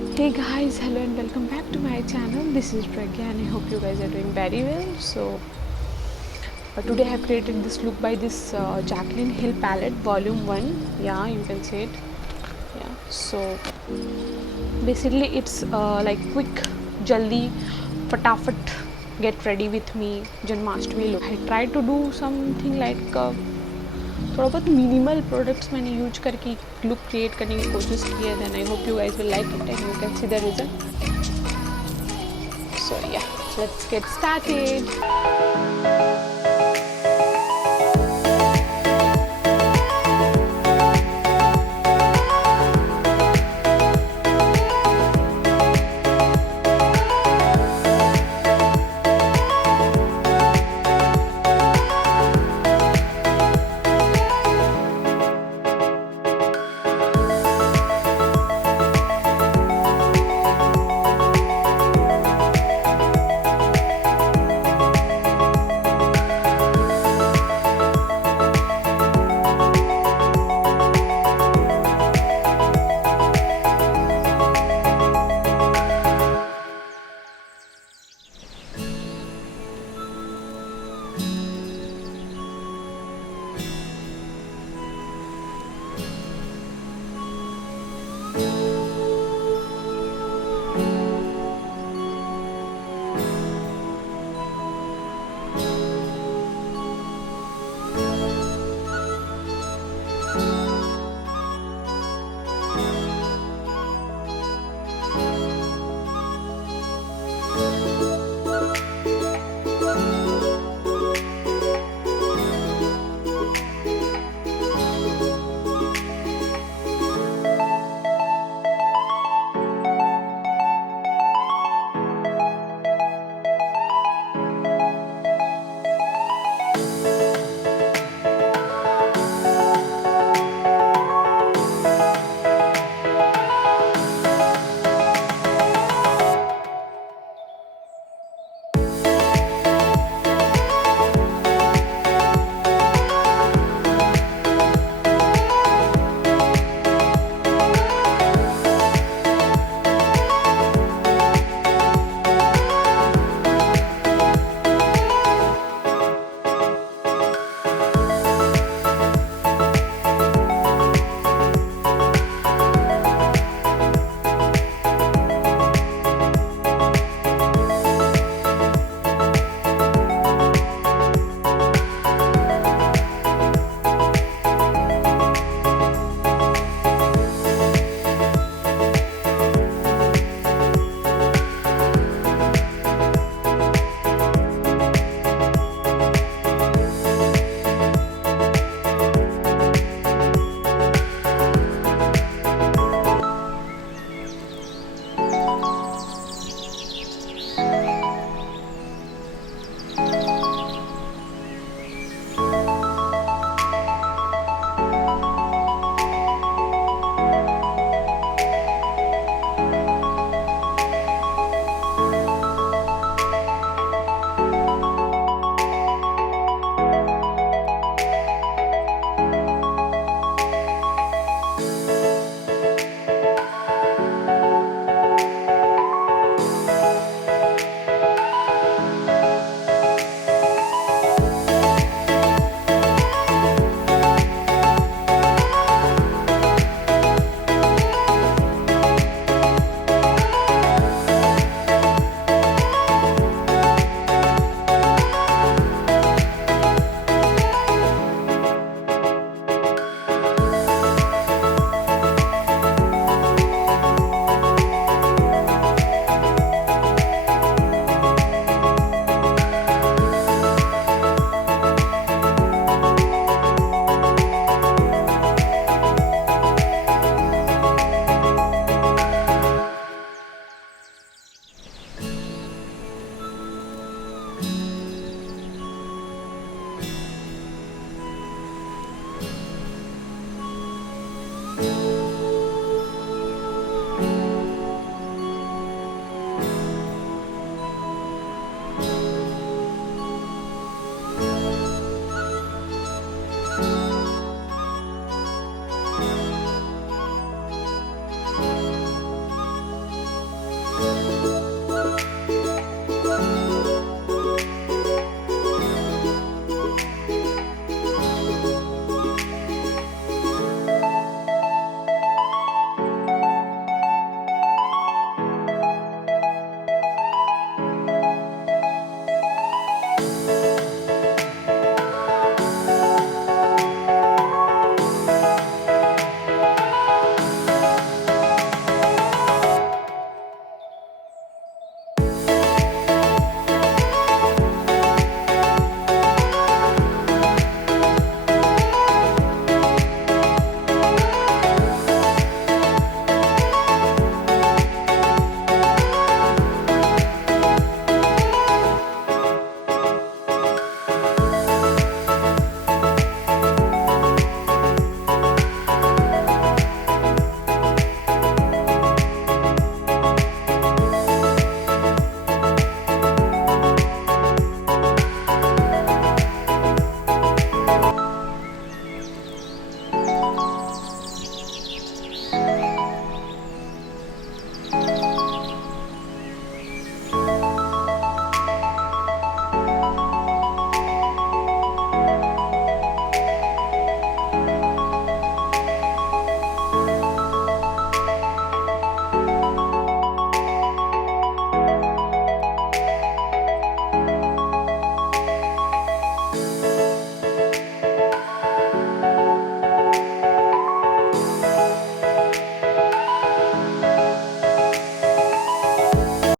Hey guys, hello and welcome back to my channel. This is Pragya and I hope you guys are doing very well. So today I have created this look by this Jacqueline Hill palette volume 1. Yeah, you can see it. Yeah, so basically it's like quick, jaldi, fatafat, get ready with me Janmashtami look. I tried to do something like थोड़ा बहुत minimal products मैंने use करके look create करने की कोशिश की है. Then I hope you guys will like it and you can see the result. सो या लेट्स गेट स्टार्टेड.